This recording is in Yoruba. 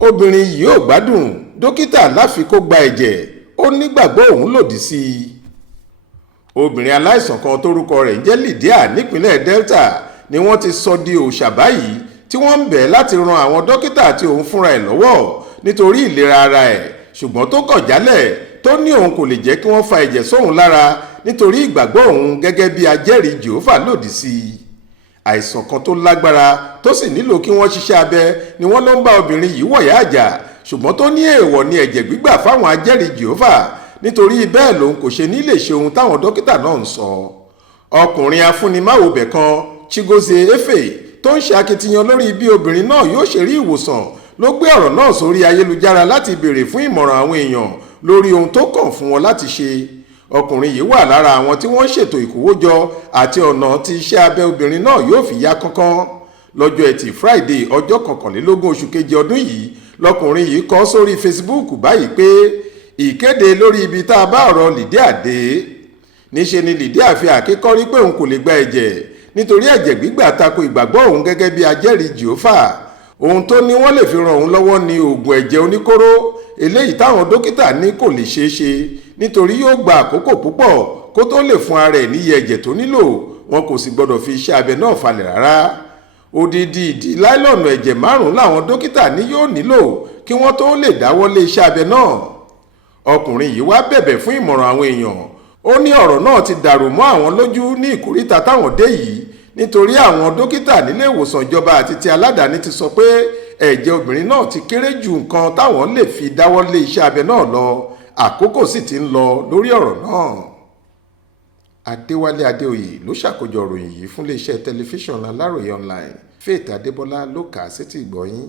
obìnrin yìí ò gbádùn dókítà láfi kó gba ẹ̀jẹ̀ ó nígbàgbọ́ òun lòdì sí i. obìnrin aláìsàn kan tórúkọ rẹ̀ ń jẹ́ Lydia nípínlẹ̀ Delta ni wọ́n ti sọ di òòṣà báyìí tí wọ́n ń bẹ̀ láti ran àwọn dókítà àti òun fúnra ẹ̀ lọ́wọ́ nítorí ìlera ara ẹ̀, ṣùgbọ́n tó kọ̀ jálẹ̀ tó ní òun kò lè jẹ́ kí wọ́n fa ẹ̀jẹ̀ sóhun lára nítorí ìgbàgbọ́ òun gẹ́gẹ́ bí ajẹ́rìí Jèhófà lòdì sí i. àìsàn kan tó lágbára tó sì nílò kí wọ́n ṣiṣẹ́ abẹ ni wọ́n ló ń bá obìnrin yìí wọ̀yá àjà, ṣùgbọ́n tó ní èèwọ̀ ni ẹ̀jẹ̀ gbígbà fáwọn ajẹ́rìí Jèhófà nítorí bẹ́ẹ̀ lòun kò ṣe ní lè ṣe ohun táwọn dókítà náà ń sọ. ọkùnrin afúnimáwòbẹ̀ kan Chigozie Efe tó ń ṣe akitiyan lórí bí obìnrin náà yóò ṣe rí ìwòsàn ló gbé ọ̀rọ̀ náà sórí ayélujára láti béèrè fún ìmọ̀ràn àwọn èèyàn lórí ohun tó kàn fún wọn láti ṣe. ọkùnrin yìí wà lára àwọn tí wọ́n ṣètò ìkówójọ àti ọ̀nà tí iṣẹ́ abẹ obìnrin náà yóò fi yá kánkán. lọ́jọ́ ẹtì Friday ọjọ́ 21 oṣù keje ọdún yìí lọkùnrin yìí kọ sórí Facebook báyìí pé ìkéde lórí ibi tá a bá ọ̀rọ̀ Lydia dé. níṣe ni Lydia fi àkékọ́rí pé òun kò lè gba ẹ̀jẹ̀ nítorí ẹ̀jẹ̀ gbígbà tako ìgbàgbọ́ òun gẹ́gẹ́ bí ajẹ́rìí Jèhófà. ohun tó ní wọ́n lè fi ran òun lọ́wọ́ ni oògùn ẹ̀jẹ̀ oníkóró eléyìí táwọn dókítà ní kò lè ṣeé ṣe nítorí yóò gba àkókò púpọ̀ kó tó lè fún ara ẹ̀ níye ẹ̀jẹ̀ tó nílò, wọn kò sì gbọdọ̀ fi iṣẹ́ abẹ náà falẹ̀ rárá. odidi ìdí láìlọ́ọ̀nù ẹ̀jẹ̀ 5 làwọn dókítà ní yóò nílò kí wọ́n tó lè dáwọ́ lé iṣẹ́ abẹ náà. ọkùnrin yìí wá bẹ̀bẹ̀ fún ìmọ̀ràn àwọn èèyàn. ó ní ọ̀rọ̀ náà ti dàrú mọ́ àwọn lójú ní ìkóríta táwọn dé yìí nítorí àwọn dókítà nílé ìwòsàn ìjọba àti ti aládàáni ti sọ pé ẹ̀jẹ̀ obìnrin náà ti kéré ju nǹkan táwọn lè fi dáwọ́ lé iṣẹ́ abẹ náà lọ, àkókò sì ti ń lọ lórí ọ̀rọ̀ náà. Adéwálé Adéoyè ló ṣàkójọ ìròyìn yìí fún iléeṣẹ́ tẹlifíṣàn Aláròye online. Faith Adébọ́lá ló kà á sétí ìgbọ́ yín.